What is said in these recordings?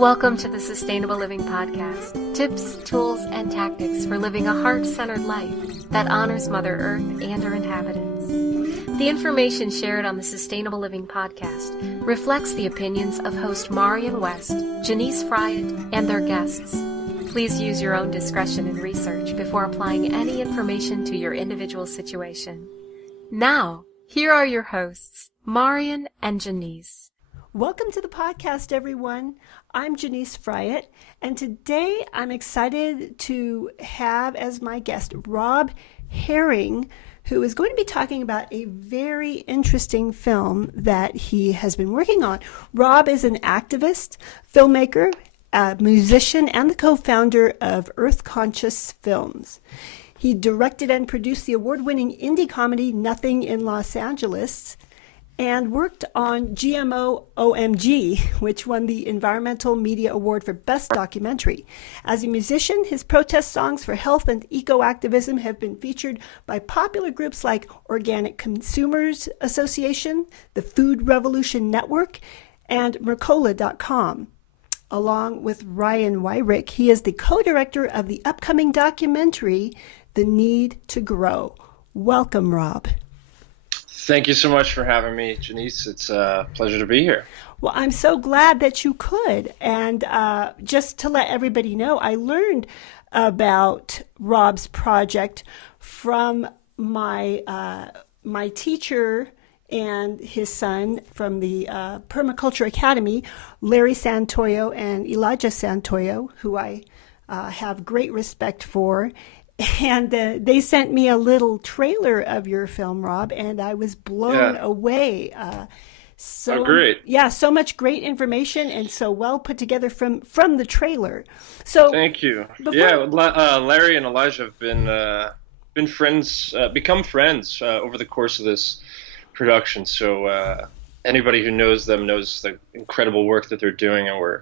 Welcome to the Sustainable Living Podcast. Tips, tools, and tactics for living a heart-centered life that honors Mother Earth and her inhabitants. The information shared on the Sustainable Living Podcast reflects the opinions of host Marian West, Janice Fryatt, and their guests. Please use your own discretion in research before applying any information to your individual situation. Now, here are your hosts, Marian and Janice. Welcome to the podcast, everyone. I'm Janice Fryatt, and today I'm excited to have as my guest Rob Herring, who is going to be talking about a very interesting film that he has been working on. Rob is an activist, filmmaker, a musician, and the co-founder of Earth Conscious Films. He directed and produced the award-winning indie comedy Nothing in Los Angeles, and worked on GMO OMG, which won the Environmental Media Award for Best Documentary. As a musician, his protest songs for health and eco-activism have been featured by popular groups like Organic Consumers Association, the Food Revolution Network, and Mercola.com. Along with Ryan Wyrick, he is the co-director of the upcoming documentary, The Need to Grow. Welcome, Rob. Thank you so much for having me, Janice. It's a pleasure to be here. Well, I'm so glad that you could. And just to let everybody know, I learned about Rob's project from my teacher and his son from the Permaculture Academy, Larry Santoyo and Elijah Santoyo, who I have great respect for. And they sent me a little trailer of your film, Rob, and I was blown away. Great. Yeah, so much great information and so well put together from the trailer. So thank you. Larry and Elijah have been friends, become friends over the course of this production. So anybody who knows them knows the incredible work that they're doing, and we're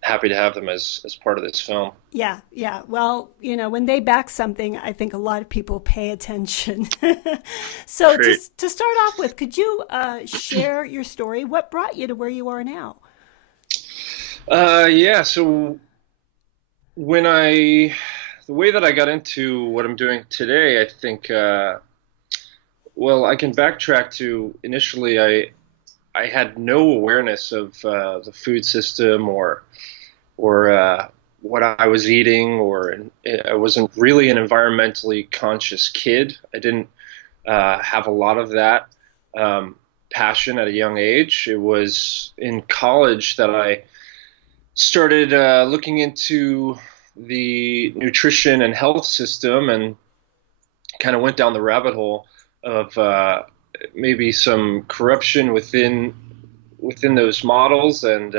happy to have them as part of this film. Yeah. Well, when they back something, I think a lot of people pay attention. So to start off with, could you share your story? What brought you to where you are now? So the way that I got into what I'm doing today, I think, I can backtrack to initially I had no awareness of the food system or what I was eating, or I wasn't really an environmentally conscious kid. I didn't have a lot of that passion at a young age. It was in college that I started looking into the nutrition and health system, and kind of went down the rabbit hole of maybe some corruption within those models, and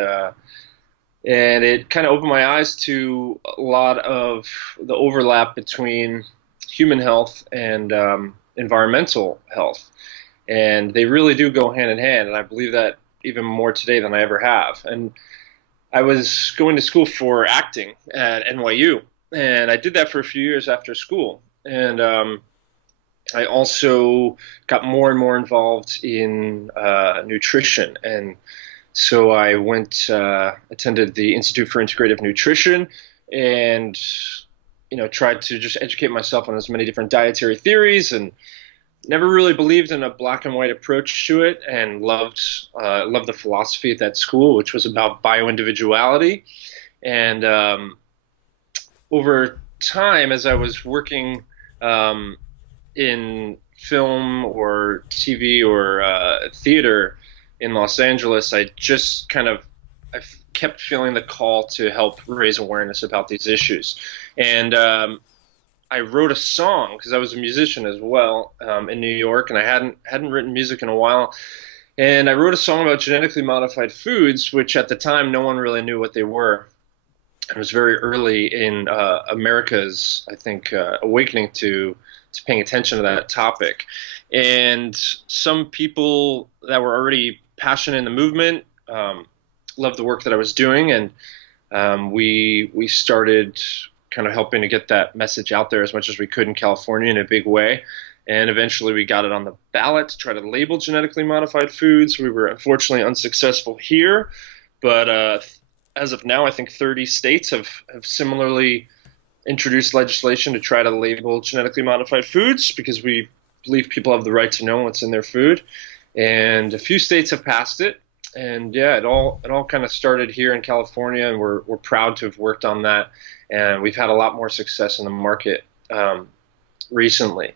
it kind of opened my eyes to a lot of the overlap between human health and environmental health. And they really do go hand in hand, and I believe that even more today than I ever have. And I was going to school for acting at NYU, and I did that for a few years after school. And I also got more and more involved in nutrition, and so I attended the Institute for Integrative Nutrition, and tried to just educate myself on as many different dietary theories, and never really believed in a black and white approach to it, and loved the philosophy at that school, which was about bioindividuality. And over time, as I was working in film or TV or theater in Los Angeles, I just I kept feeling the call to help raise awareness about these issues. And I wrote a song, because I was a musician as well, in New York, and I hadn't written music in a while. And I wrote a song about genetically modified foods, which at the time no one really knew what they were. It was very early in America's, I think, awakening to paying attention to that topic. And some people that were already passionate in the movement loved the work that I was doing, and we started kind of helping to get that message out there as much as we could in California in a big way. And eventually we got it on the ballot to try to label genetically modified foods. We were unfortunately unsuccessful here, but as of now, I think 30 states have similarly introduced legislation to try to label genetically modified foods because we believe people have the right to know what's in their food. And a few states have passed it. And yeah, it all kind of started here in California, and we're proud to have worked on that. And we've had a lot more success in the market recently.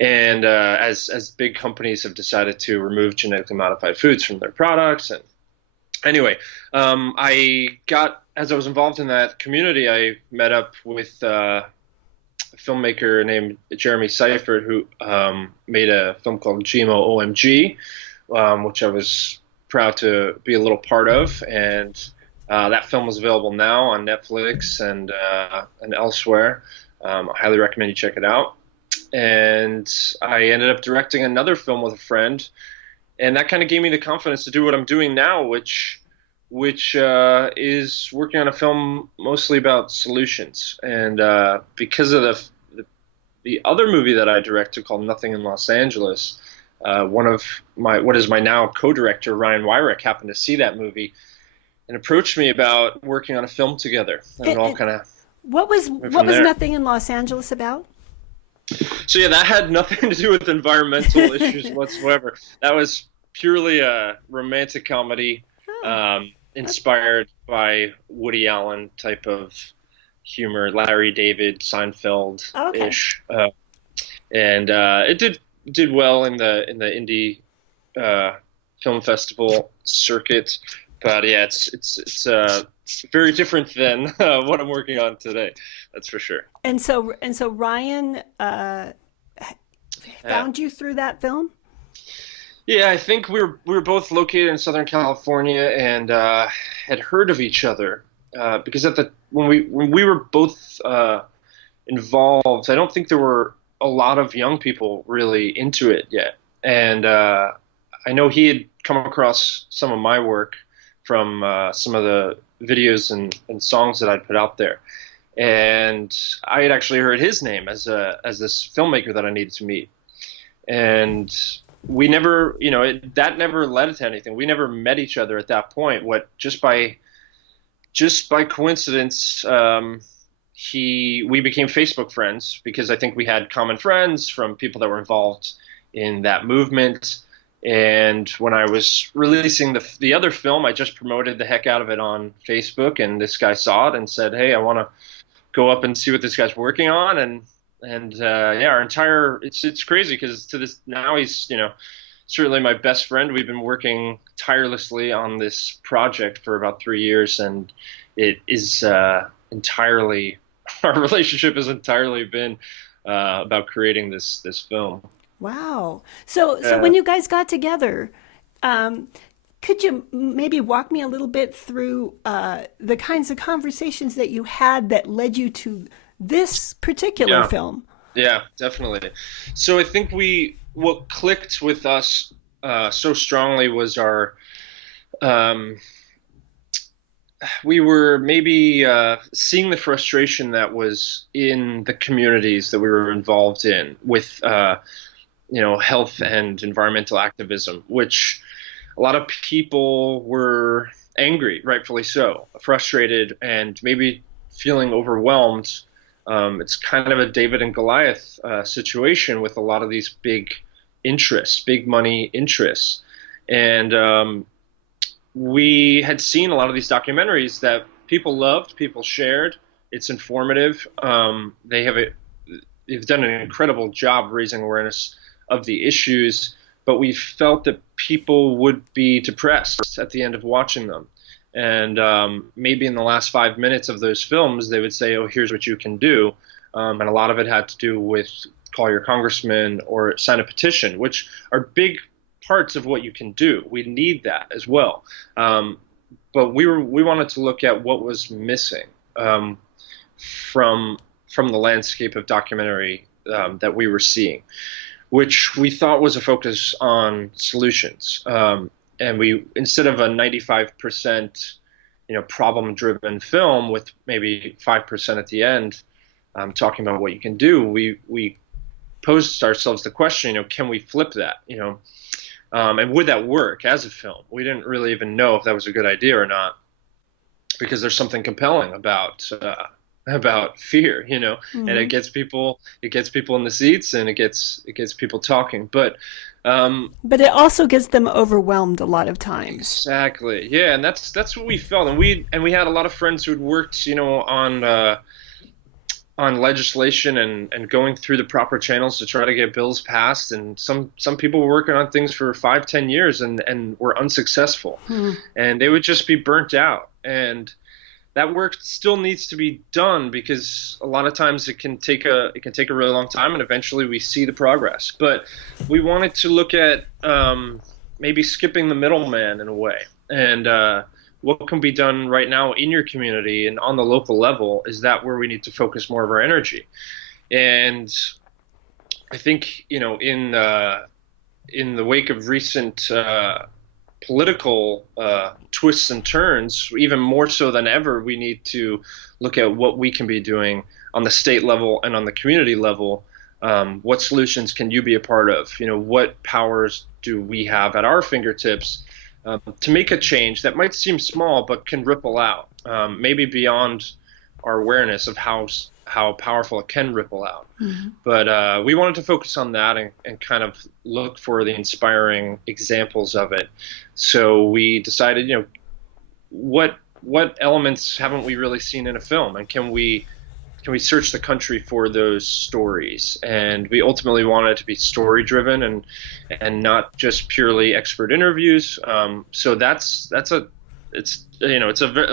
And as big companies have decided to remove genetically modified foods from their products. And anyway, as I was involved in that community, I met up with a filmmaker named Jeremy Seifert, who made a film called Chimo OMG, which I was proud to be a little part of. And that film is available now on Netflix and elsewhere. I highly recommend you check it out. And I ended up directing another film with a friend, and that kind of gave me the confidence to do what I'm doing now, which is working on a film mostly about solutions. And because of the other movie that I directed called Nothing in Los Angeles, what is my now co-director, Ryan Wyrick, happened to see that movie and approached me about working on a film together. And it all kind of what was Nothing in Los Angeles about? So yeah, that had nothing to do with environmental issues whatsoever. That was purely a romantic comedy, inspired by Woody Allen type of humor, Larry David, Seinfeld-ish, and it did well in the indie film festival circuit. But yeah, it's very different than what I'm working on today. That's for sure. And so Ryan found you through that film? Yeah, I think we were both located in Southern California and had heard of each other because when we were both involved, I don't think there were a lot of young people really into it yet. And I know he had come across some of my work from some of the videos and songs that I'd put out there. And I had actually heard his name as this filmmaker that I needed to meet. And we never, that never led to anything. We never met each other at that point. Just by coincidence, we became Facebook friends because I think we had common friends from people that were involved in that movement. And when I was releasing the other film, I just promoted the heck out of it on Facebook, and this guy saw it and said, "Hey, I want to go up and see what this guy's working on." And our entire it's crazy because to this now he's certainly my best friend. We've been working tirelessly on this project for about 3 years, and it is entirely our relationship has entirely been about creating this film. Wow. So when you guys got together, could you maybe walk me a little bit through the kinds of conversations that you had that led you to this particular film? Yeah, definitely. So I think what clicked with us so strongly was we were maybe seeing the frustration that was in the communities that we were involved in with health and environmental activism, which a lot of people were angry, rightfully so, frustrated, and maybe feeling overwhelmed. It's kind of a David and Goliath situation with a lot of these big money interests. And we had seen a lot of these documentaries that people loved, people shared. It's informative. They've done an incredible job raising awareness of the issues, but we felt that people would be depressed at the end of watching them. And maybe in the last 5 minutes of those films, they would say, "Oh, here's what you can do." And a lot of it had to do with call your congressman or sign a petition, which are big parts of what you can do. We need that as well. But we wanted to look at what was missing from the landscape of documentary that we were seeing, which we thought was a focus on solutions. And we, instead of a 95%, problem-driven film with maybe 5% at the end, talking about what you can do, we posed ourselves the question, can we flip that? And would that work as a film? We didn't really even know if that was a good idea or not. because there's something compelling about fear, and it gets people in the seats, and it gets people talking. But it also gets them overwhelmed a lot of times. Exactly. Yeah, and that's what we felt, and we had a lot of friends who'd worked, on legislation and going through the proper channels to try to get bills passed, and some people were working on things for 5-10 years and were unsuccessful, and they would just be burnt out. And that work still needs to be done, because a lot of times it can take a really long time, and eventually we see the progress. But we wanted to look at maybe skipping the middleman in a way, and what can be done right now in your community and on the local level. Is that where we need to focus more of our energy? And I think, in the wake of recent political twists and turns, even more so than ever, we need to look at what we can be doing on the state level and on the community level. What solutions can you be a part of? What powers do we have at our fingertips to make a change that might seem small but can ripple out, maybe beyond our awareness of how powerful it can ripple out. But we wanted to focus on that and kind of look for the inspiring examples of it. So we decided, what elements haven't we really seen in a film, and can we search the country for those stories? And we ultimately wanted it to be story driven and not just purely expert interviews. So it's a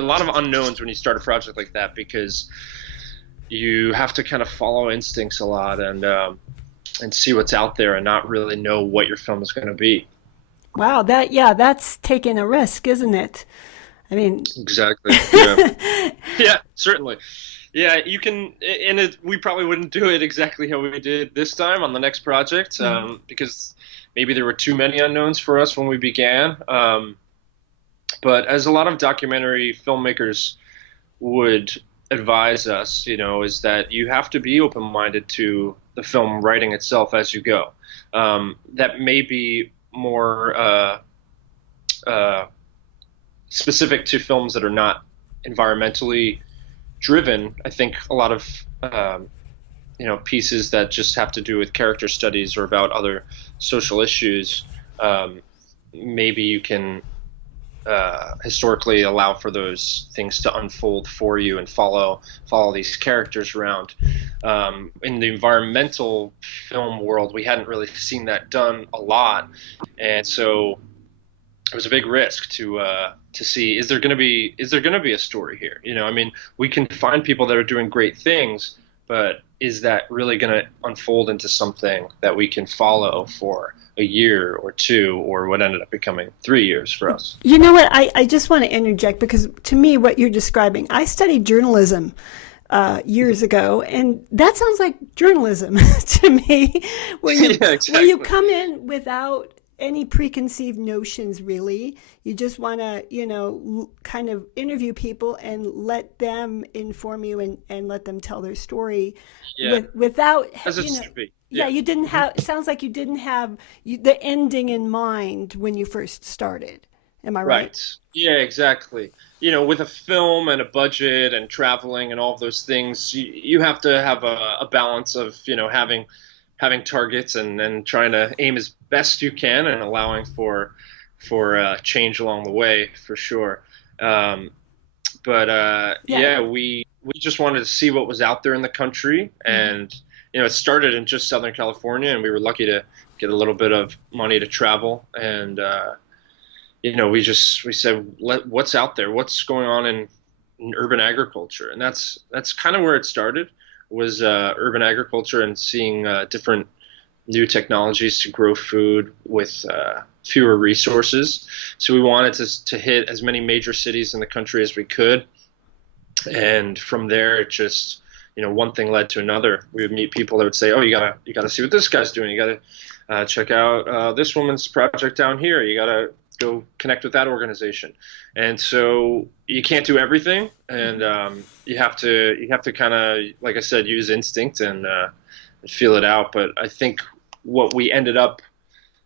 lot of unknowns when you start a project like that, because you have to kind of follow instincts a lot and see what's out there and not really know what your film is going to be. Wow, that's taking a risk, isn't it? I mean, exactly. Yeah, yeah, certainly. Yeah, you can, and we probably wouldn't do it exactly how we did this time on the next project, because maybe there were too many unknowns for us when we began. But as a lot of documentary filmmakers would advise us, is that you have to be open-minded to the film writing itself as you go. That may be more specific to films that are not environmentally driven. I think a lot of pieces that just have to do with character studies or about other social issues, maybe you can historically allow for those things to unfold for you and follow these characters around. In the environmental film world, we hadn't really seen that done a lot, and so it was a big risk to see, is there going to be a story here? We can find people that are doing great things, but is that really going to unfold into something that we can follow for a year or two, or what ended up becoming 3 years for us? You know what? I just want to interject, because to me, what you're describing, I studied journalism years ago, and that sounds like journalism to me, where you come in without any preconceived notions, really. You just want to, kind of interview people and let them inform you and let them tell their story without, as it should be. Yeah, you didn't have, it sounds like you didn't have the ending in mind when you first started. Am I right? Right. Yeah, exactly. With a film and a budget and traveling and all of those things, you have to have a balance of, having targets and trying to aim as best you can and allowing for change along the way, for sure. We just wanted to see what was out there in the country, and it started in just Southern California, and we were lucky to get a little bit of money to travel, and we said, what's out there, what's going on in urban agriculture, and that's kind of where it started. Was urban agriculture and seeing different new technologies to grow food with fewer resources. So we wanted to hit as many major cities in the country as we could. And from there, it just, one thing led to another. We would meet people that would say, oh, you gotta see what this guy's doing. You gotta check out this woman's project down here. You gotta go connect with that organization. And so you can't do everything, and you have to kind of, like I said, use instinct and feel it out. But I think what we ended up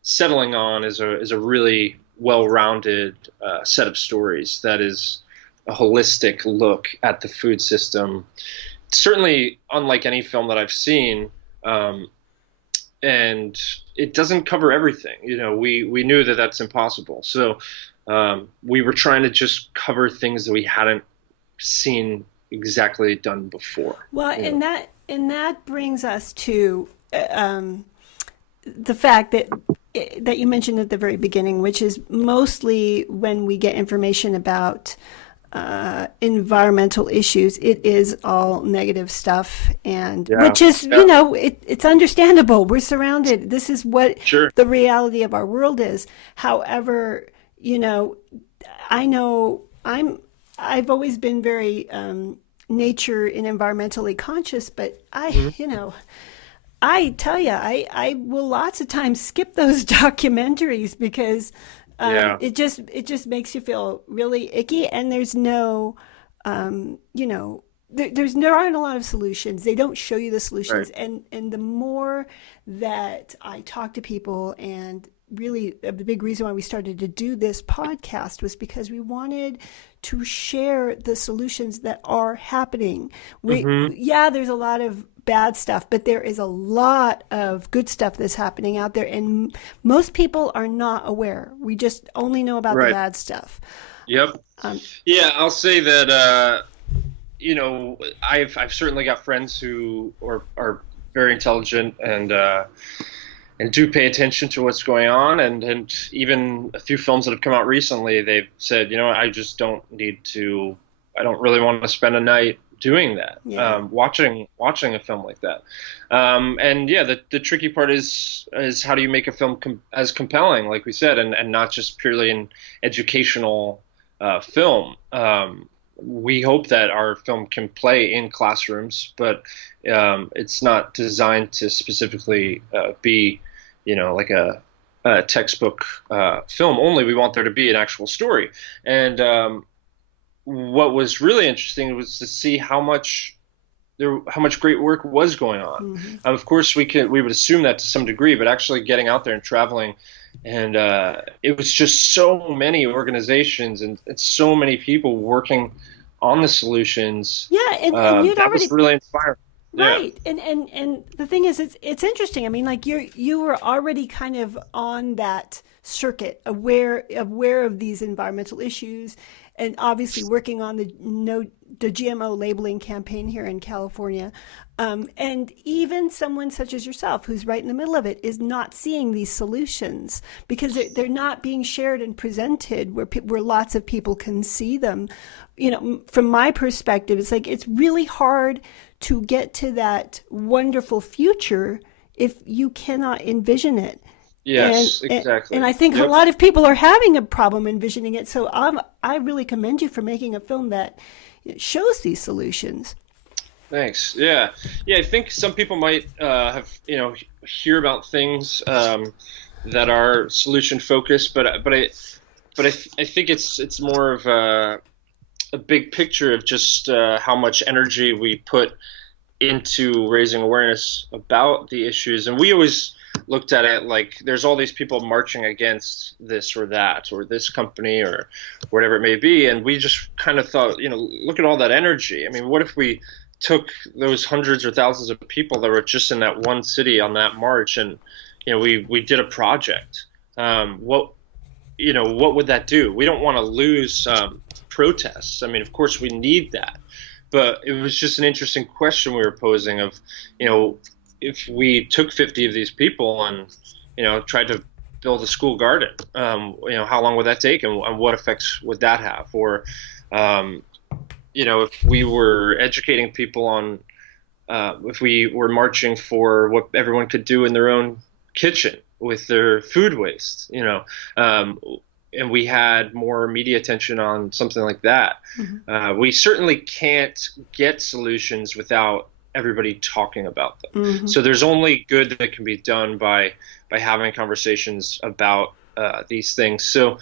settling on is a really well-rounded set of stories that is a holistic look at the food system. Certainly unlike any film that I've seen, and it doesn't cover everything. We knew that that's impossible. So we were trying to just cover things that we hadn't seen exactly done before. Well, and that brings us to the fact that you mentioned at the very beginning, which is mostly when we get information about environmental issues, it is all negative stuff, and which is it's understandable. We're surrounded. This is what the reality of our world is. However, I know I've always been very nature and environmentally conscious, but I tell you, I will lots of times skip those documentaries because it just makes you feel really icky, and there's no, there aren't a lot of solutions. They don't show you the solutions, and the more that I talk to people, and really the big reason why we started to do this podcast was because we wanted to share the solutions that are happening. There's a lot of bad stuff, but there is a lot of good stuff that's happening out there, and most people are not aware. We just only know about the bad stuff. Yep. I'll say that I've certainly got friends who are very intelligent and do pay attention to what's going on, and even a few films that have come out recently, they've said, I just don't really want to spend a night doing that, watching a film like that. The tricky part is how do you make a film as compelling, like we said, and not just purely an educational film. We hope that our film can play in classrooms, but it's not designed to specifically be, like a textbook film only. We want there to be an actual story. And what was really interesting was to see how much great work was going on. Of course, we would assume that to some degree, but actually getting out there and traveling, and it was just so many organizations and so many people working on the solutions. And you'd that already was really inspiring. Right. And the thing is, it's interesting. I mean, like you were already kind of on that circuit, aware of these environmental issues, and obviously working on the GMO labeling campaign here in California. And even someone such as yourself, who's right in the middle of it, is not seeing these solutions because they're not being shared and presented where lots of people can see them. From my perspective, it's like it's really hard to get to that wonderful future if you cannot envision it. Yes, exactly. And I think a lot of people are having a problem envisioning it. So I really commend you for making a film that shows these solutions. Thanks. Yeah. I think some people might hear about things that are solution focused, but I think it's more of a big picture of just how much energy we put into raising awareness about the issues. And we always looked at it like there's all these people marching against this or that or this company or whatever it may be. And we just kind of thought, look at all that energy. I mean, what if we took those hundreds or thousands of people that were just in that one city on that march and, we did a project? What would that do? We don't want to lose protests. I mean, of course we need that, but it was just an interesting question we were posing of, if we took 50 of these people and, tried to build a school garden, how long would that take and what effects would that have? Or, if we were educating people on, if we were marching for what everyone could do in their own kitchen with their food waste, and we had more media attention on something like that. We certainly can't get solutions without everybody talking about them. So there's only good that can be done by having conversations about these things. So,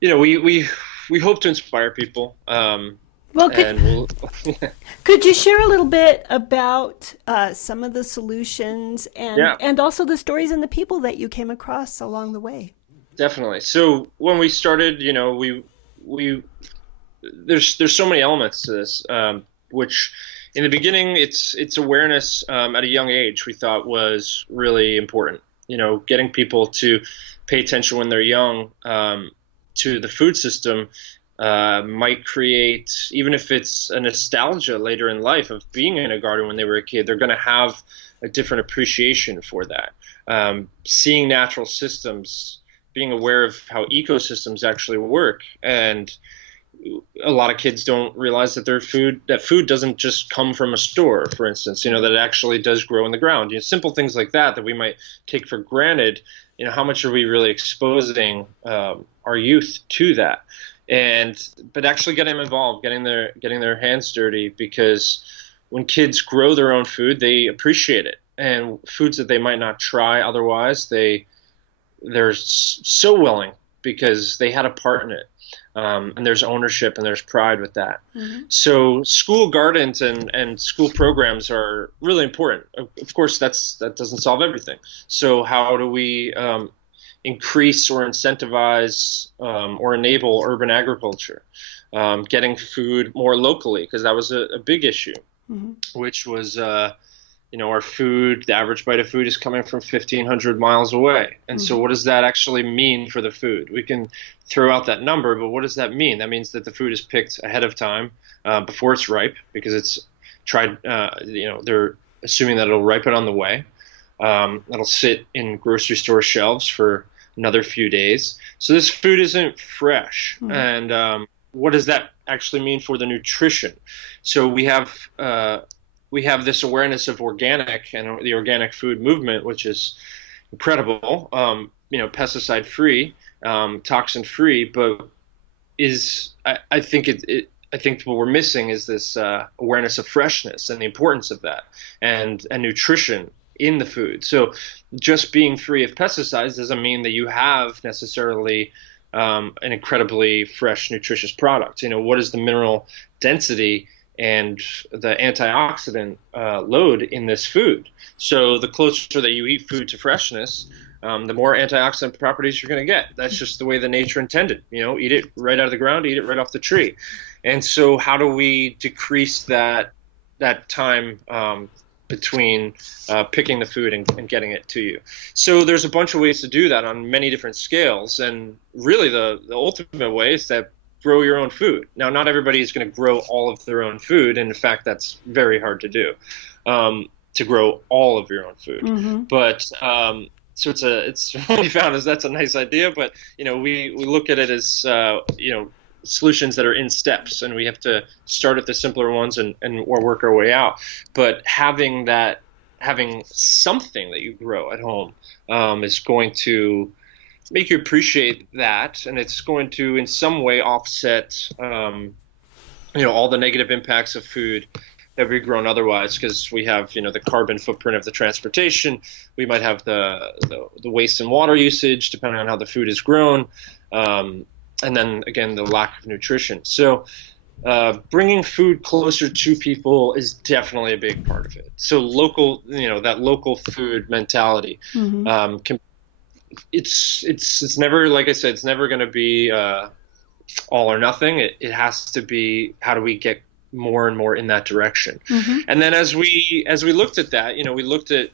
we hope to inspire people. Could you share a little bit about some of the solutions and also the stories and the people that you came across along the way? Definitely. So when we started, we there's so many elements to this, which in the beginning, it's awareness at a young age we thought was really important. Getting people to pay attention when they're young to the food system might create, even if it's a nostalgia later in life of being in a garden when they were a kid, they're going to have a different appreciation for that. Seeing natural systems, being aware of how ecosystems actually work, and a lot of kids don't realize that food doesn't just come from a store, for instance, that it actually does grow in the ground. Simple things like that we might take for granted. How much are we really exposing our youth to that? But actually getting them involved, getting their hands dirty, because when kids grow their own food, they appreciate it. And foods that they might not try otherwise, they're so willing because they had a part in it. And there's ownership and there's pride with that. Mm-hmm. So school gardens and school programs are really important. Of course, that doesn't solve everything. So how do we increase or incentivize or enable urban agriculture, getting food more locally? Because that was a big issue, mm-hmm. which was our food, the average bite of food is coming from 1,500 miles away. And mm-hmm. so what does that actually mean for the food? We can throw out that number, but what does that mean? That means that the food is picked ahead of time before it's ripe, because it's tried, they're assuming that it'll ripen on the way. It'll sit in grocery store shelves for another few days. So this food isn't fresh. Mm-hmm. And what does that actually mean for the nutrition? So we have this awareness of organic and the organic food movement, which is incredible, pesticide free, toxin free, but I think what we're missing is this awareness of freshness and the importance of that, and nutrition in the food. So just being free of pesticides doesn't mean that you have necessarily an incredibly fresh, nutritious product. What is the mineral density and the antioxidant load in this food? So the closer that you eat food to freshness, the more antioxidant properties you're going to get. That's just the way the nature intended. Eat it right out of the ground, eat it right off the tree. And so how do we decrease that time between picking the food and getting it to you? So there's a bunch of ways to do that on many different scales. And really the ultimate way is that grow your own food. Now, not everybody is going to grow all of their own food. And in fact, that's very hard to do, to grow all of your own food. Mm-hmm. But so it's what we found is that's a nice idea. But, we look at it as, solutions that are in steps, and we have to start at the simpler ones and or work our way out. But having something that you grow at home is going to make you appreciate that, and it's going to in some way offset all the negative impacts of food that we've grown otherwise, because we have the carbon footprint of the transportation, we might have the waste and water usage depending on how the food is grown, and then again the lack of nutrition. So bringing food closer to people is definitely a big part of it. So local, that local food mentality, mm-hmm. It's never, like I said, it's never going to be all or nothing. It has to be, how do we get more and more in that direction? Mm-hmm. And then as we looked at that, we looked at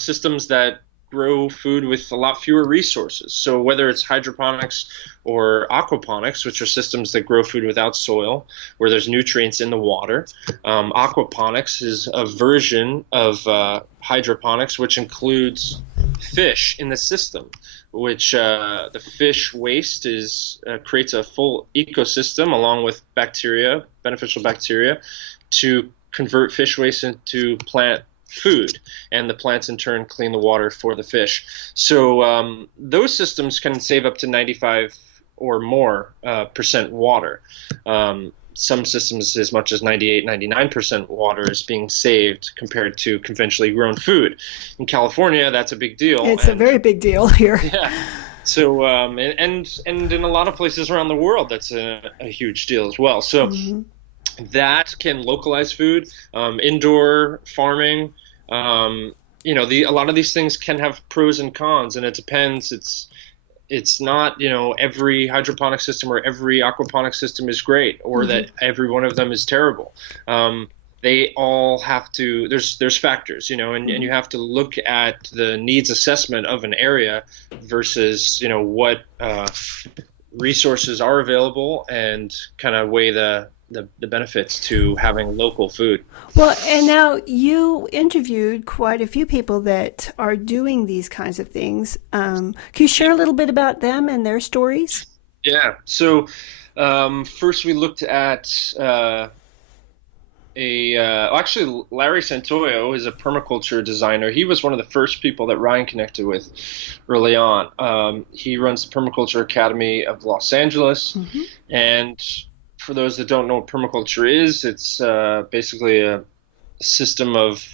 systems that grow food with a lot fewer resources. So whether it's hydroponics or aquaponics, which are systems that grow food without soil, where there's nutrients in the water. Aquaponics is a version of hydroponics, which includes fish in the system, which the fish waste creates a full ecosystem along with bacteria, beneficial bacteria, to convert fish waste into plant food, and the plants in turn clean the water for the fish. So those systems can save up to 95 or more percent water. Some systems as much as 98, 99% water is being saved compared to conventionally grown food. In California, that's a big deal. It's a very big deal here. Yeah. So and in a lot of places around the world, that's a huge deal as well. So mm-hmm. that can localize food, indoor farming. A lot of these things can have pros and cons, and it depends. it's not, every hydroponic system or every aquaponic system is great, or that every one of them is terrible. They all have to, there's factors, and you have to look at the needs assessment of an area versus, what resources are available, and kind of weigh the benefits to having local food. Well, and now you interviewed quite a few people that are doing these kinds of things. Can you share a little bit about them and their stories? Yeah. So first we looked at actually, Larry Santoyo is a permaculture designer. He was one of the first people that Ryan connected with early on. He runs the Permaculture Academy of Los Angeles. And for those that don't know what permaculture is, it's basically a system of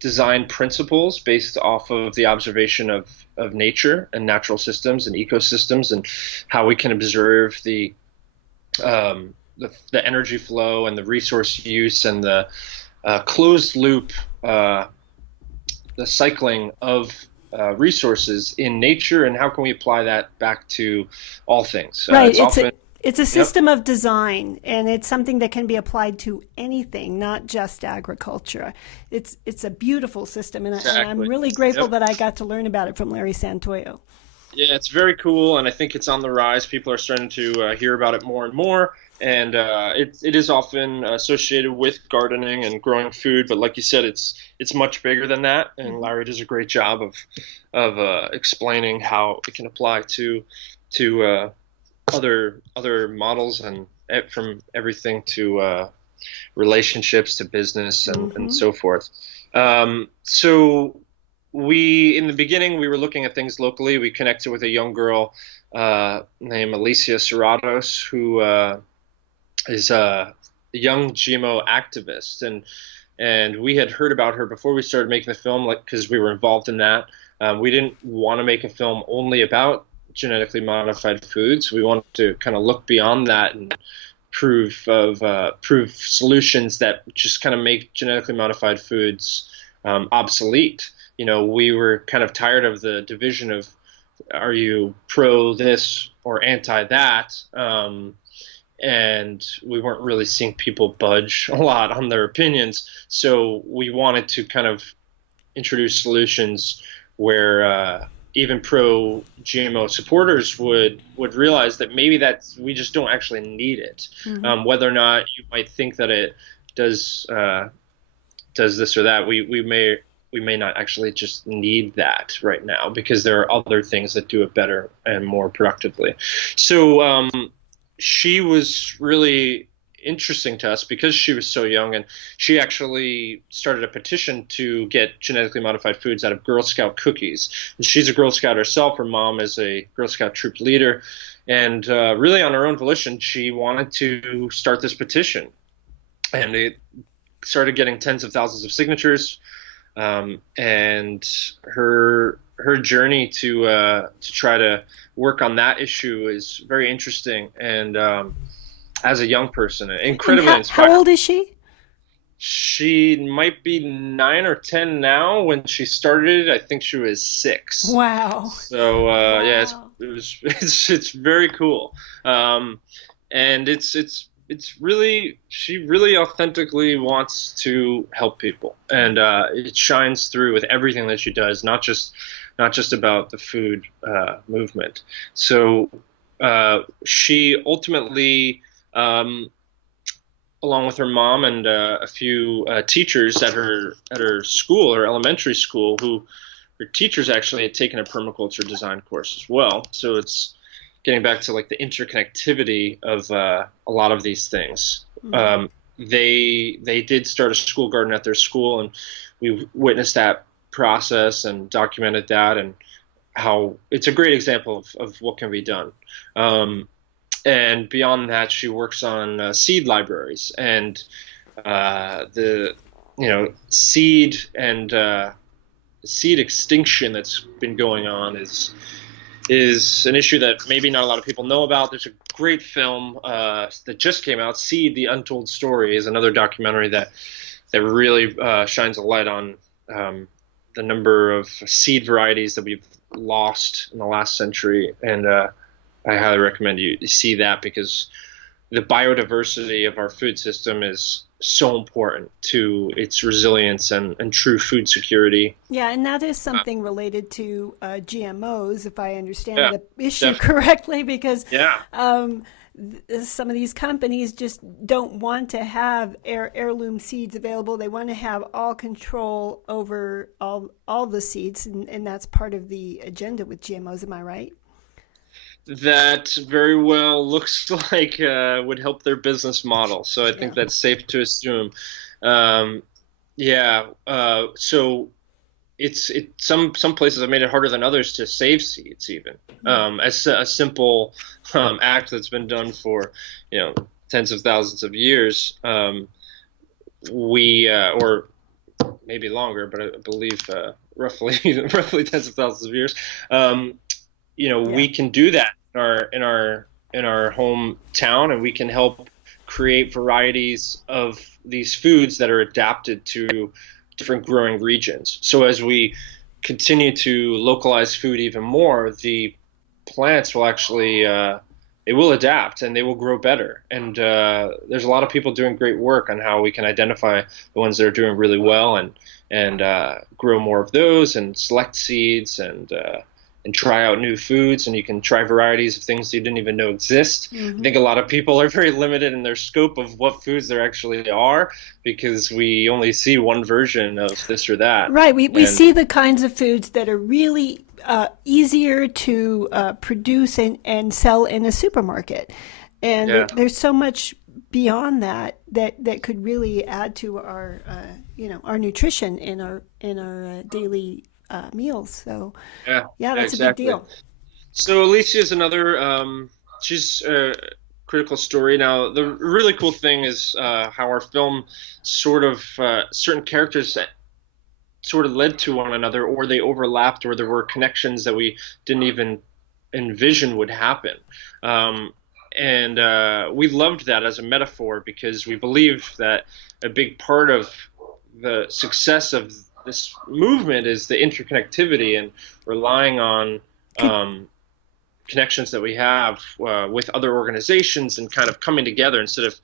design principles based off of the observation of nature and natural systems and ecosystems, and how we can observe the energy flow and the resource use and the closed loop, the cycling of resources in nature, and how can we apply that back to all things. Right. It's a system of design, and it's something that can be applied to anything, not just agriculture. It's a beautiful system, and I'm really grateful that I got to learn about it from Larry Santoyo. Yeah, it's very cool, and I think it's on the rise. People are starting to hear about it more and more, and it is often associated with gardening and growing food. But like you said, it's much bigger than that, and Larry does a great job of explaining how it can apply to other models, and from everything to relationships to business and so forth. So in the beginning, we were looking at things locally. We connected with a young girl named Alicia, who is a young GMO activist, and we had heard about her before we started making the film, because we were involved in that. We didn't want to make a film only about genetically modified foods. We wanted to kind of look beyond that and prove solutions that just kind of make genetically modified foods obsolete. We were kind of tired of the division of, are you pro this or anti that? And we weren't really seeing people budge a lot on their opinions. So we wanted to kind of introduce solutions where even pro GMO supporters would realize that maybe we just don't actually need it. Whether or not you might think that it does this or that, we may not actually just need that right now, because there are other things that do it better and more productively. So she was really interesting to us because she was so young, and she actually started a petition to get genetically modified foods out of Girl Scout cookies. And she's a Girl Scout herself. Her mom is a Girl Scout troop leader, and really on her own volition, she wanted to start this petition, and it started getting tens of thousands of signatures. And her journey to try to work on that issue is very interesting, and as a young person, incredibly inspiring. How old is she? She might be 9 or 10 now. When she started, I think she was 6. Wow. So yeah, it's very cool, and it's really, she really authentically wants to help people, and it shines through with everything that she does, not just about the food movement. So she ultimately, along with her mom and a few teachers at her school, her elementary school, who her teachers actually had taken a permaculture design course as well. So it's getting back to like the interconnectivity of a lot of these things. Mm-hmm. They did start a school garden at their school, and we witnessed that process and documented that, and how it's a great example of what can be done. And beyond that, she works on seed libraries, and the seed and seed extinction that's been going on is an issue that maybe not a lot of people know about. There's a great film that just came out, Seed: The Untold Story, is another documentary that really shines a light on the number of seed varieties that we've lost in the last century, and I highly recommend you see that, because the biodiversity of our food system is so important to its resilience and true food security. Yeah, and that is something related to GMOs, if I understand Yeah, the issue definitely. correctly, because Yeah. some of these companies just don't want to have heirloom seeds available. They want to have all control over all the seeds, and that's part of the agenda with GMOs. Am I right? That very well looks like would help their business model. So I Yeah. think that's safe to assume. Um, yeah. So some places have made it harder than others to save seeds, even as a simple act that's been done for tens of thousands of years. We or maybe longer, but I believe roughly roughly tens of thousands of years. Yeah. We can do that in our hometown, and we can help create varieties of these foods that are adapted to different growing regions. So as we continue to localize food even more, the plants will actually they will adapt and they will grow better. And there's a lot of people doing great work on how we can identify the ones that are doing really well, and grow more of those, and select seeds, and try out new foods. And you can try varieties of things you didn't even know exist. I think a lot of people are very limited in their scope of what foods there actually are, because we only see one version of this or that. Right. We And see the kinds of foods that are really easier to produce and sell in a supermarket. And yeah, there's so much beyond that could really add to our our nutrition in our daily meals. So yeah, yeah, yeah, that's a big exactly. deal. So Alicia is another. She's a critical story. Now, the really cool thing is how our film sort of certain characters sort of led to one another, or they overlapped, or there were connections that we didn't even envision would happen. And we loved that as a metaphor, because we believe that a big part of the success of this movement is the interconnectivity, and relying on Could connections that we have with other organizations, and kind of coming together instead of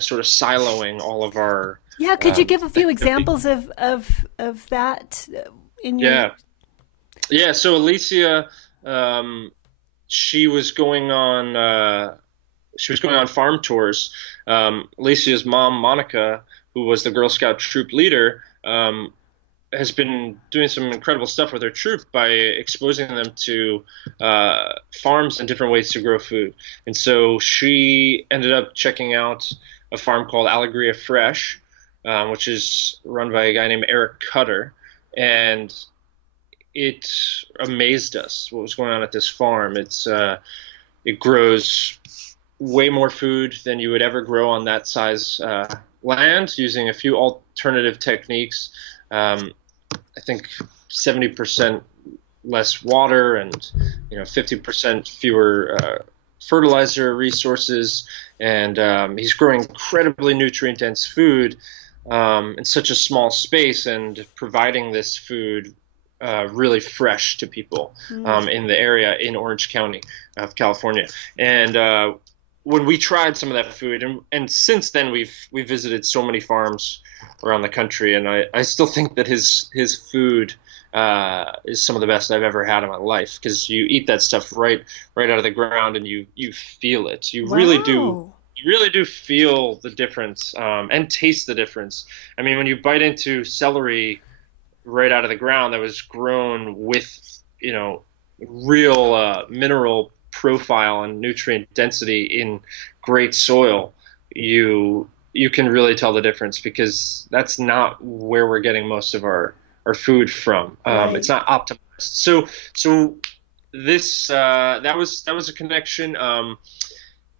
sort of siloing all of our could you give a few activity. examples of that in your Yeah, yeah. So Alicia, um, she was going on farm tours. Alicia's mom, Monica, who was the Girl Scout troop leader, has been doing some incredible stuff with her troop by exposing them to farms and different ways to grow food. And so she ended up checking out a farm called Alegria Fresh, which is run by a guy named Eric Cutter. And it amazed us what was going on at this farm. It grows way more food than you would ever grow on that size land, using a few alternative techniques. I think 70% less water, and 50% fewer fertilizer resources, and he's growing incredibly nutrient dense food in such a small space, and providing this food really fresh to people in the area in Orange County of California. And when we tried some of that food, and since then we visited so many farms around the country, and I still think that his food is some of the best I've ever had in my life, because you eat that stuff right out of the ground, and you feel it. You really do. Wow. You really do feel the difference and taste the difference. I mean, when you bite into celery right out of the ground that was grown with real mineral profile and nutrient density in great soil, you can really tell the difference, because that's not where we're getting most of our food from. Right. It's not optimized. So this that was a connection.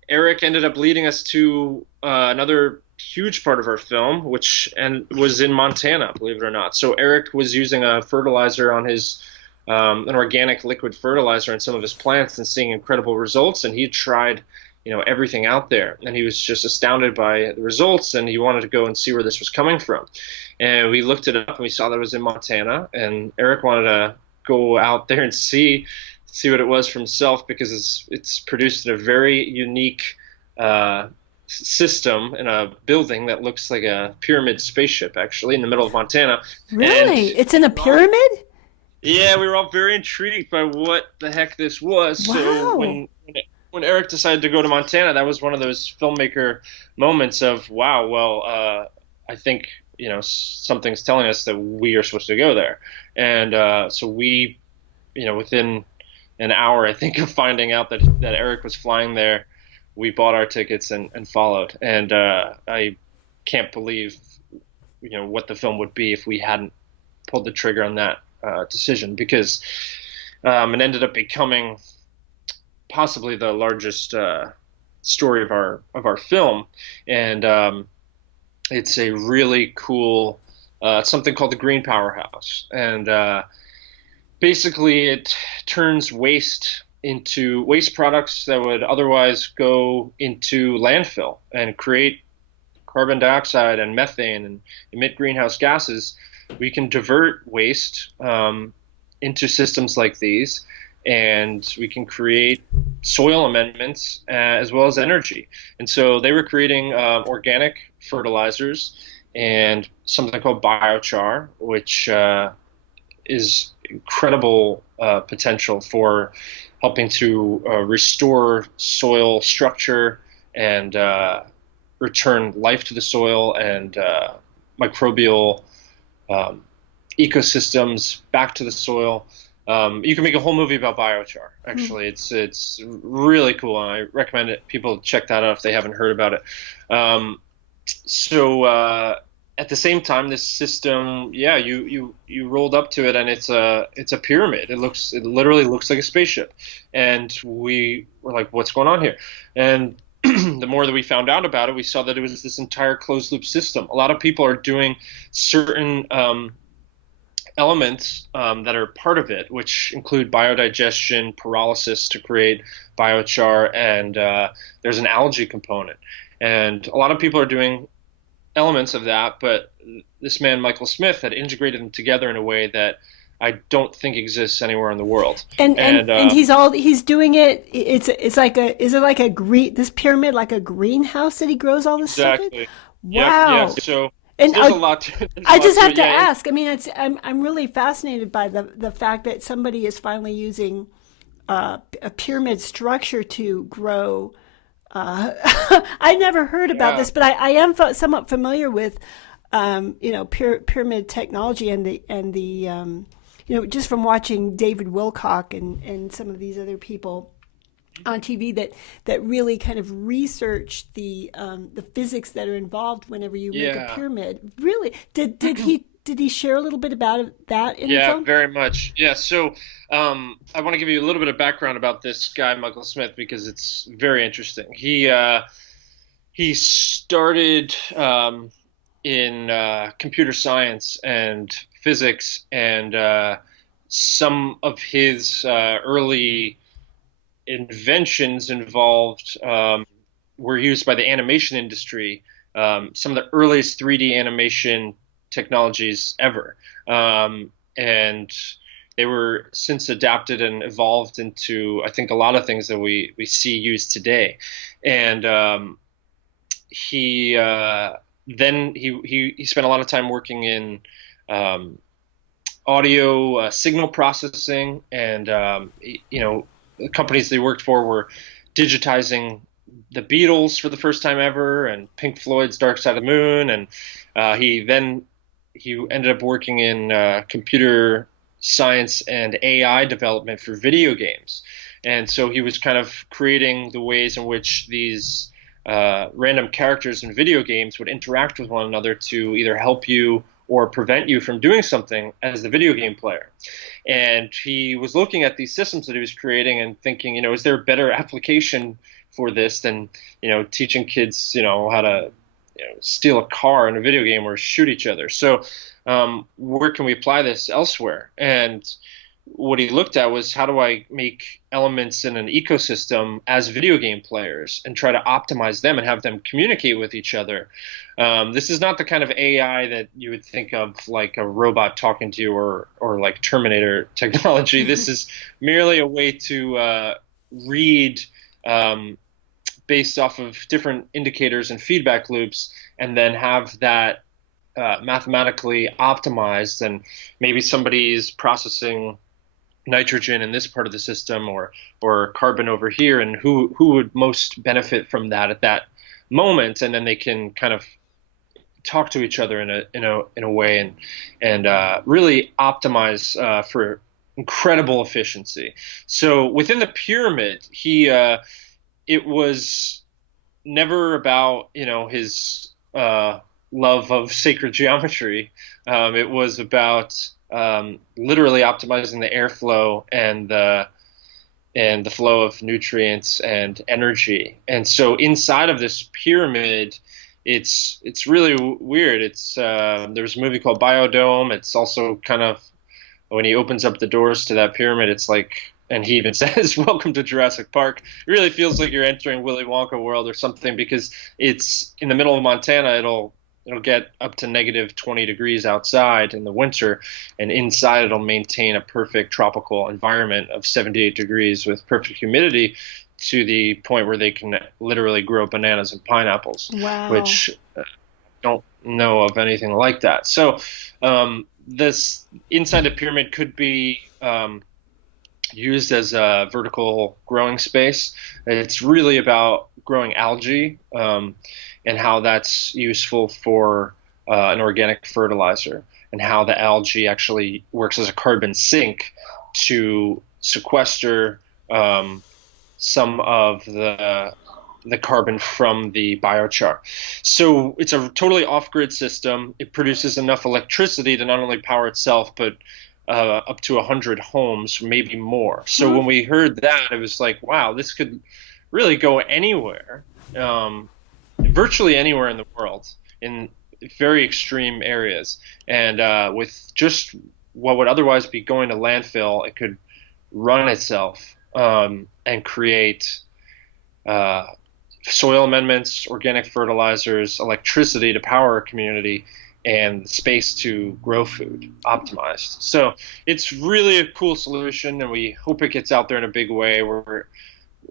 Eric ended up leading us to another huge part of our film, which was in Montana, believe it or not. So Eric was using a fertilizer on his an organic liquid fertilizer on some of his plants, and seeing incredible results. And he tried everything out there, and he was just astounded by the results, and he wanted to go and see where this was coming from. And we looked it up, and we saw that it was in Montana, and Eric wanted to go out there and see what it was for himself, because it's produced in a very unique system in a building that looks like a pyramid spaceship, actually, in the middle of Montana. Really? And It's in a pyramid? yeah, we were all very intrigued by what the heck this was. Wow. So when Eric decided to go to Montana, that was one of those filmmaker moments of, wow, well, I think, something's telling us that we are supposed to go there. And so we, within an hour, I think, of finding out that Eric was flying there, we bought our tickets and followed. And I can't believe, what the film would be if we hadn't pulled the trigger on that decision, because it ended up becoming possibly the largest story of our film. And it's a really cool something called the Green Powerhouse. And basically it turns waste products that would otherwise go into landfill and create carbon dioxide and methane and emit greenhouse gases. We can divert waste into systems like these, and we can create soil amendments as well as energy. And so they were creating organic fertilizers and something called biochar, which is incredible potential for helping to restore soil structure and return life to the soil and microbial ecosystems back to the soil. You can make a whole movie about biochar. Actually, it's really cool, and I recommend people check that out if they haven't heard about it. So at the same time, this system, you rolled up to it, and it's a pyramid. It literally looks like a spaceship, and we were like, what's going on here? And the more that we found out about it, we saw that it was this entire closed loop system. A lot of people are doing certain elements that are part of it, which include biodigestion, pyrolysis to create biochar, and there's an algae component. And a lot of people are doing elements of that, but this man, Michael Smith, had integrated them together in a way that I don't think exists anywhere in the world. And he's doing it. Is it like this pyramid like a greenhouse that he grows all this stuff in? Exactly. Wow. Yeah. So and there's a lot. I just have to ask. I mean, I'm really fascinated by the fact that somebody is finally using a pyramid structure to grow. I never heard about this, but I am somewhat familiar with pyramid technology and the just from watching David Wilcock and some of these other people on TV that really kind of research the physics that are involved whenever you make a pyramid. Really, did he share a little bit about that in the film? Yeah, very much. Yeah, so I want to give you a little bit of background about this guy, Michael Smith, because it's very interesting. He started in computer science and physics, and some of his early inventions involved were used by the animation industry. Some of the earliest 3D animation technologies ever, and they were since adapted and evolved into, I think, a lot of things that we see used today. And he spent a lot of time working in audio signal processing, and the companies they worked for were digitizing the Beatles for the first time ever, and Pink Floyd's Dark Side of the Moon, and he ended up working in computer science and AI development for video games. And so he was kind of creating the ways in which these random characters in video games would interact with one another to either help you or prevent you from doing something as the video game player. And he was looking at these systems that he was creating and thinking, is there a better application for this than, teaching kids, how to steal a car in a video game or shoot each other. So where can we apply this elsewhere? And what he looked at was, how do I make elements in an ecosystem as video game players and try to optimize them and have them communicate with each other. This is not the kind of AI that you would think of like a robot talking to you, or like Terminator technology. This is merely a way to read based off of different indicators and feedback loops, and then have that mathematically optimized. And maybe somebody's processing nitrogen in this part of the system, or carbon over here, and who would most benefit from that at that moment, and then they can kind of talk to each other in a way, and really optimize for incredible efficiency. So within the pyramid, it was never about his love of sacred geometry. It was about literally optimizing the airflow and the flow of nutrients and energy. And so inside of this pyramid, it's really weird. There's a movie called Biodome. It's also kind of, when he opens up the doors to that pyramid, it's like, and he even says, "Welcome to Jurassic Park." It really feels like you're entering Willy Wonka world or something, because it's in the middle of Montana. It'll get up to negative 20 degrees outside in the winter, and inside it'll maintain a perfect tropical environment of 78 degrees with perfect humidity, to the point where they can literally grow bananas and pineapples. Wow. Which don't know of anything like that. So this inside the pyramid could be used as a vertical growing space. It's really about growing algae, and how that's useful for an organic fertilizer, and how the algae actually works as a carbon sink to sequester some of the carbon from the biochar. So it's a totally off-grid system. It produces enough electricity to not only power itself, but up to 100 homes, maybe more. So when we heard that, it was like, wow, this could really go anywhere, virtually anywhere in the world, in very extreme areas. And with just what would otherwise be going to landfill, it could run itself and create soil amendments, organic fertilizers, electricity to power a community, and space to grow food optimized. So it's really a cool solution, and we hope it gets out there in a big way.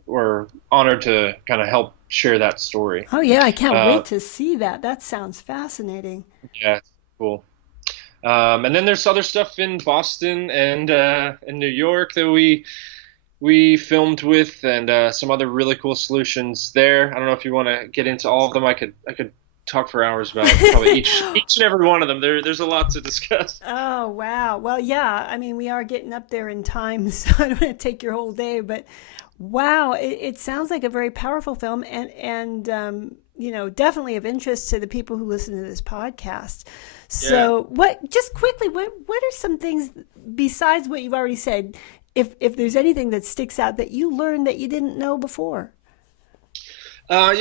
We're honored to kind of help share that story. Oh yeah, I can't wait to see that. That sounds fascinating. Yeah, it's cool. And then there's other stuff in Boston and in New York that we filmed with, and some other really cool solutions there. I don't know if you want to get into all of them. I could talk for hours about probably each and every one of them. There's a lot to discuss. Oh, wow. Well, yeah, I mean, we are getting up there in time, so I don't want to take your whole day, but wow, it sounds like a very powerful film, and definitely of interest to the people who listen to this podcast. So just quickly, what are some things besides what you've already said, if there's anything that sticks out that you learned that you didn't know before? I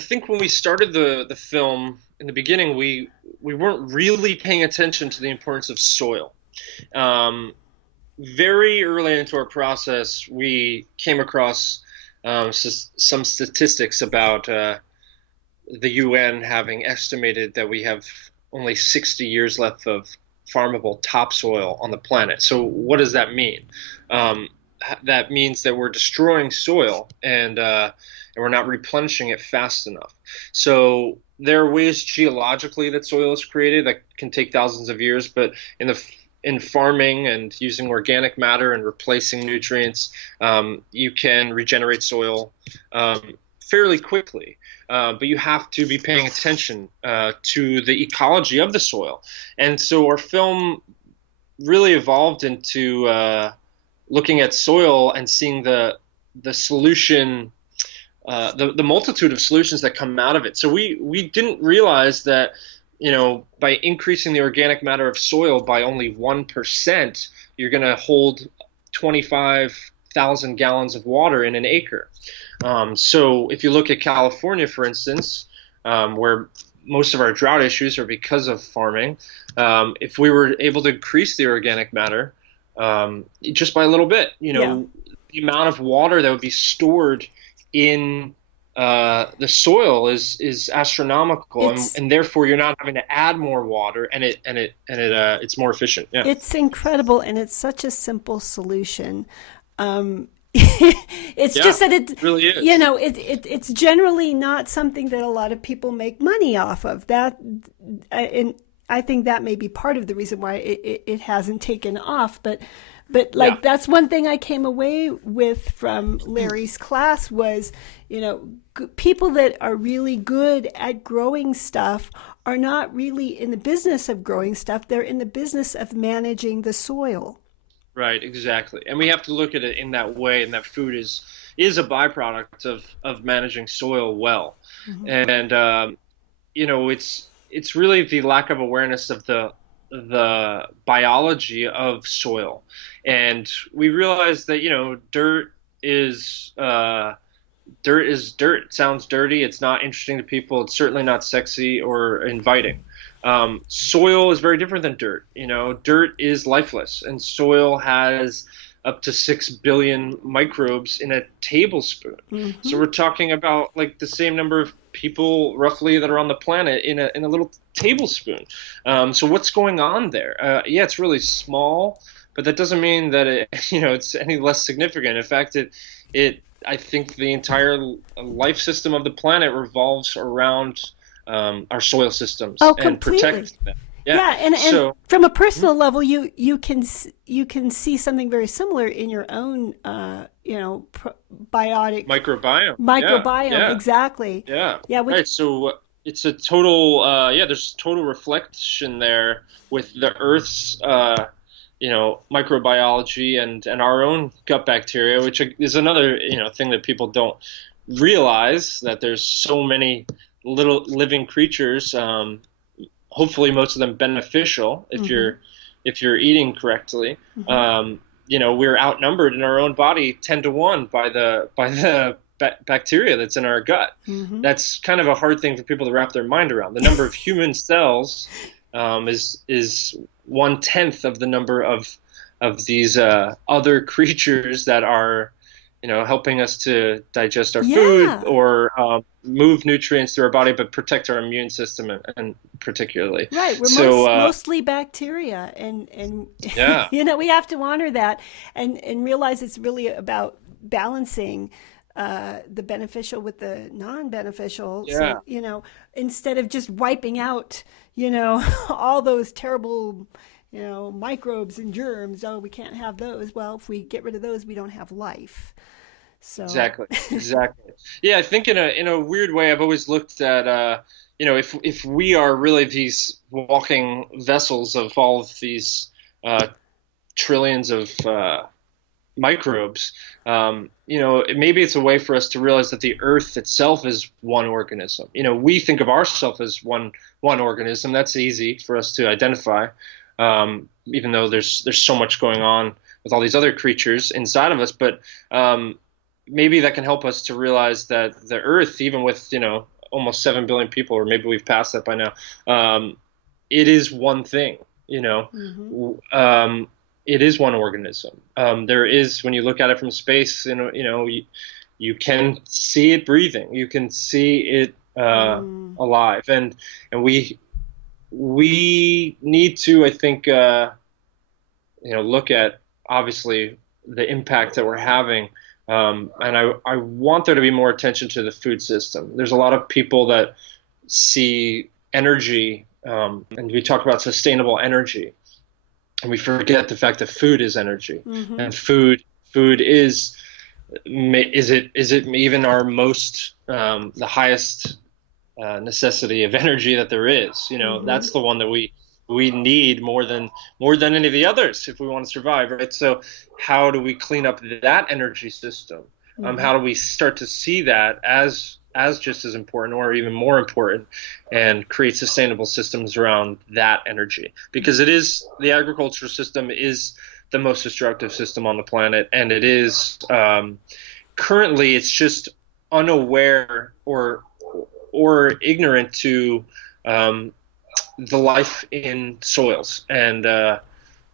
think when we started the film in the beginning, we weren't really paying attention to the importance of soil. Very early into our process, we came across some statistics about the UN having estimated that we have only 60 years left of farmable topsoil on the planet. So what does that mean? That means that we're destroying soil, and we're not replenishing it fast enough. So there are ways geologically that soil is created that can take thousands of years, but in farming and using organic matter and replacing nutrients, you can regenerate soil fairly quickly. But you have to be paying attention to the ecology of the soil. And so our film really evolved into looking at soil and seeing the solution, the multitude of solutions that come out of it. So we didn't realize that, by increasing the organic matter of soil by only 1%, you're going to hold 25,000 gallons of water in an acre. So if you look at California, for instance, where most of our drought issues are because of farming, if we were able to increase the organic matter just by a little bit. Yeah. The amount of water that would be stored in the soil is astronomical, It's and therefore you're not having to add more water, and it's more efficient. Yeah, it's incredible, and it's such a simple solution. It's yeah, just that it really you is. know, it's generally not something that a lot of people make money off of. And I think that may be part of the reason why it hasn't taken off. But Yeah, like that's one thing I came away with from Larry's class was, people that are really good at growing stuff are not really in the business of growing stuff. They're in the business of managing the soil. right, exactly. And we have to look at it in that way, and that food is a byproduct of managing soil well. Mm-hmm. And it's really the lack of awareness of the biology of soil. And we realize that dirt is dirt. It sounds dirty. It's not interesting to people. It's certainly not sexy or inviting. Soil is very different than dirt. Dirt is lifeless, and soil has up to 6 billion microbes in a tablespoon. So Mm-hmm. we're talking about like the same number of people roughly that are on the planet in a little tablespoon. So what's going on there? Yeah, it's really small, but that doesn't mean that it's any less significant. In fact, I think the entire life system of the planet revolves around our soil systems Oh, and completely. protect them. Yeah, Yeah. and So from a personal level, you can see something very similar in your own biotic microbiome. Yeah. microbiome. Yeah. Exactly. Yeah. Yeah, which Right. So it's a total, there's total reflection there with the Earth's, microbiology and our own gut bacteria, which is another, thing that people don't realize, that there's so many little living creatures, hopefully most of them beneficial hmm if you're eating correctly. hmm We're outnumbered in our own body 10 to 1 by the bacteria that's in our gut. hmm That's kind of a hard thing for people to wrap their mind around. The number of human cells is 1/10 of the number of these other creatures that are helping us to digest our Yeah. food or move nutrients through our body, but protect our immune system and particularly. Right, we're So mostly bacteria, and yeah, we have to honor that and realize it's really about balancing the beneficial with the non-beneficial. yeah, So instead of just wiping out all those terrible microbes and germs, oh, we can't have those. Well, if we get rid of those, we don't have life. So exactly, exactly. Yeah, I think in a weird way, I've always looked at if we are really these walking vessels of all of these trillions of microbes, maybe it's a way for us to realize that the Earth itself is one organism. We think of ourselves as one organism. That's easy for us to identify, even though there's so much going on with all these other creatures inside of us. But maybe that can help us to realize that the Earth, even with almost 7 billion people, or maybe we've passed that by now, it is one thing. mhm. It is one organism. There is, when you look at it from space, you can see it breathing. You can see it Mm. alive, and we need to, I think, look at obviously the impact that we're having. And I want there to be more attention to the food system. There's a lot of people that see energy, and we talk about sustainable energy, and we forget the fact that food is energy, Mhm. and food is it even our most the highest necessity of energy that there is. Mhm. That's the one that we need more than any of the others if we want to survive, right? So how do we clean up that energy system? Mhm. How do we start to see that as just as important or even more important, and create sustainable systems around that energy? Because the agriculture system is the most destructive system on the planet, and it is currently, it's just unaware or ignorant to the life in soils, and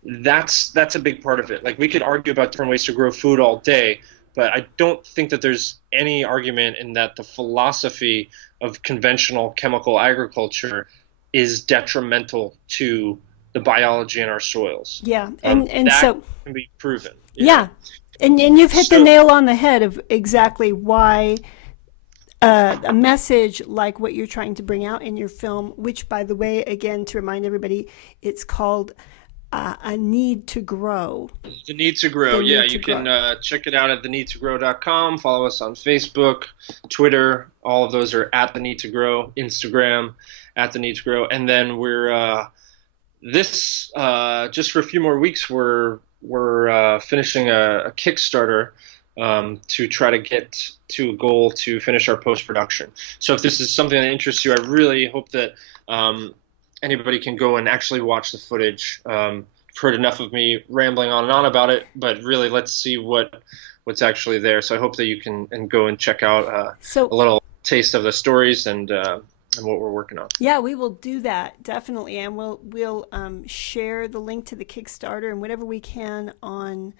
that's a big part of it. Like, we could argue about different ways to grow food all day, but I don't think that there's any argument in that the philosophy of conventional chemical agriculture is detrimental to the biology in our soils. Yeah, and that so can be proven. Yeah, and you've hit the nail on the head of exactly why a message like what you're trying to bring out in your film, which, by the way, again, to remind everybody, it's called A Need to Grow. The Need to Grow. You can check it out at theneedtogrow.com. Follow us on Facebook, Twitter. All of those are at The Need to Grow. Instagram, at The Need to Grow. And then we're just for a few more weeks, we're finishing a Kickstarter to try to get to a goal to finish our post-production. So if this is something that interests you, I really hope that anybody can go and actually watch the footage. I've heard enough of me rambling on and on about it, but really let's see what's actually there. So I hope that you can go and check out a little taste of the stories and what we're working on. Yeah, we will do that, definitely, and we'll share the link to the Kickstarter and whatever we can on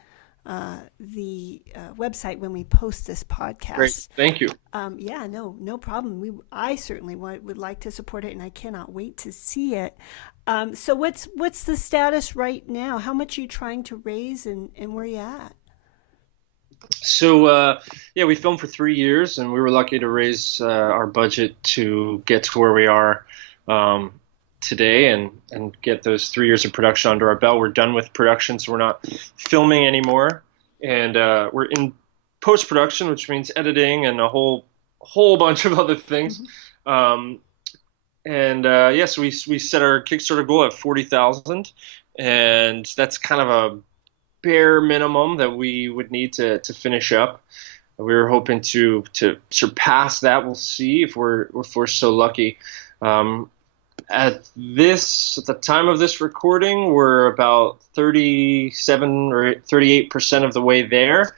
the website when we post this podcast. Great, thank you. Yeah, no problem. I certainly would like to support it, and I cannot wait to see it. So what's the status right now? How much are you trying to raise, and where are you at? So, we filmed for 3 years, and we were lucky to raise our budget to get to where we are today and get those 3 years of production under our belt. We're done with production, so we're not filming anymore. And we're in post-production, which means editing and a whole bunch of other things. So we set our Kickstarter goal at 40,000, and that's kind of a bare minimum that we would need to finish up. We were hoping to surpass that. We'll see if we're so lucky. At the time of this recording, we're about 37 or 38% of the way there.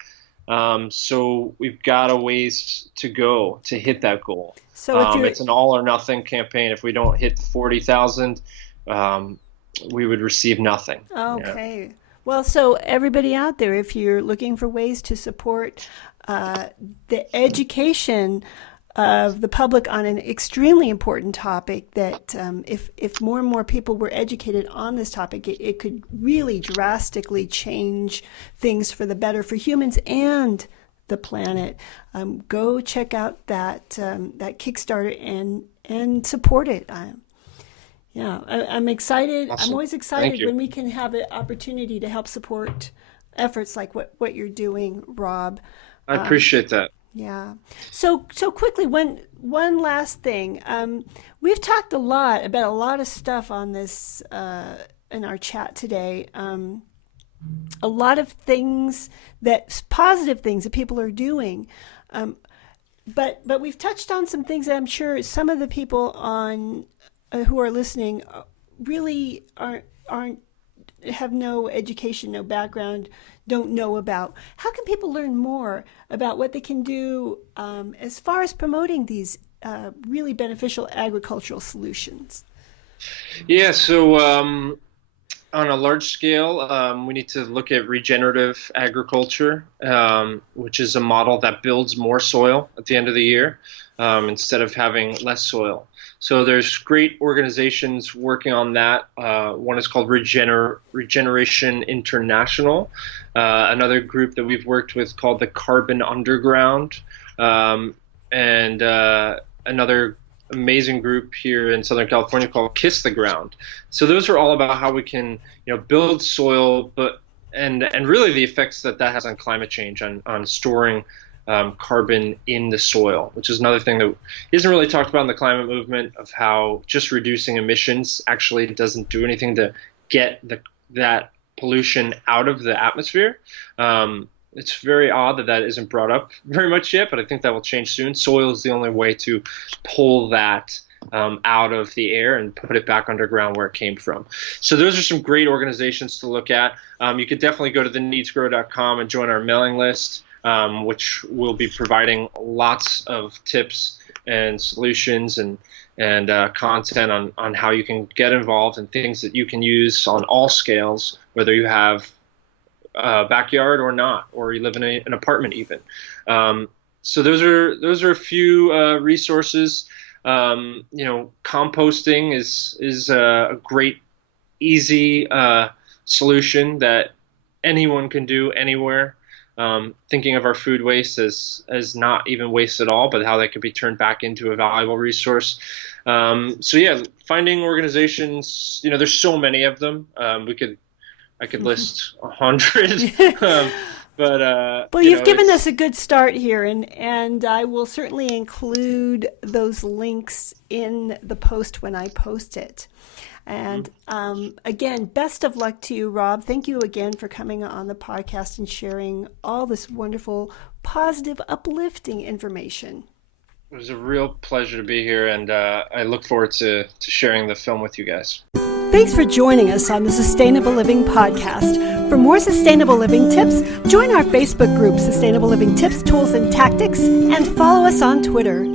So we've got a ways to go to hit that goal. So it's an all or nothing campaign. If we don't hit 40,000, we would receive nothing. Okay. Yeah. Well, so everybody out there, if you're looking for ways to support the education of the public on an extremely important topic, that if more and more people were educated on this topic, it could really drastically change things for the better for humans and the planet. Go check out that Kickstarter and support it. I'm excited. Awesome. I'm always excited when we can have an opportunity to help support efforts like what you're doing, Rob. I appreciate that. Yeah. So quickly, one last thing. We've talked a lot about a lot of stuff on this in our chat today. A lot of things positive things that people are doing. But we've touched on some things that I'm sure some of the people on who are listening really aren't have no education, no background, don't know about. How can people learn more about what they can do as far as promoting these really beneficial agricultural solutions? Yeah, so on a large scale, we need to look at regenerative agriculture, which is a model that builds more soil at the end of the year instead of having less soil. So there's great organizations working on that. One is called Regeneration International. Another group that we've worked with called the Carbon Underground, and another amazing group here in Southern California called Kiss the Ground. So those are all about how we can, build soil, and really the effects that has on climate change, on storing carbon in the soil, which is another thing that isn't really talked about in the climate movement, of how just reducing emissions actually doesn't do anything to get that pollution out of the atmosphere. It's very odd that isn't brought up very much yet, but I think that will change soon. Soil is the only way to pull that out of the air and put it back underground where it came from. So those are some great organizations to look at. You could definitely go to theneedtogrow.com and join our mailing list. which will be providing lots of tips and solutions and content on how you can get involved and things that you can use on all scales, whether you have a backyard or not, or you live in an apartment even. So those are a few resources. Composting is a great, easy solution that anyone can do anywhere. Thinking of our food waste as not even waste at all, but how that could be turned back into a valuable resource. Finding organizations, there's so many of them. I could list 100. Well, you've given us a good start here, and I will certainly include those links in the post when I post it. And again, best of luck to you, Rob. Thank you again for coming on the podcast and sharing all this wonderful, positive, uplifting information. It was a real pleasure to be here, and I look forward to sharing the film with you guys. Thanks for joining us on the Sustainable Living Podcast. For more sustainable living tips, join our Facebook group, Sustainable Living Tips, Tools, and Tactics, and follow us on Twitter.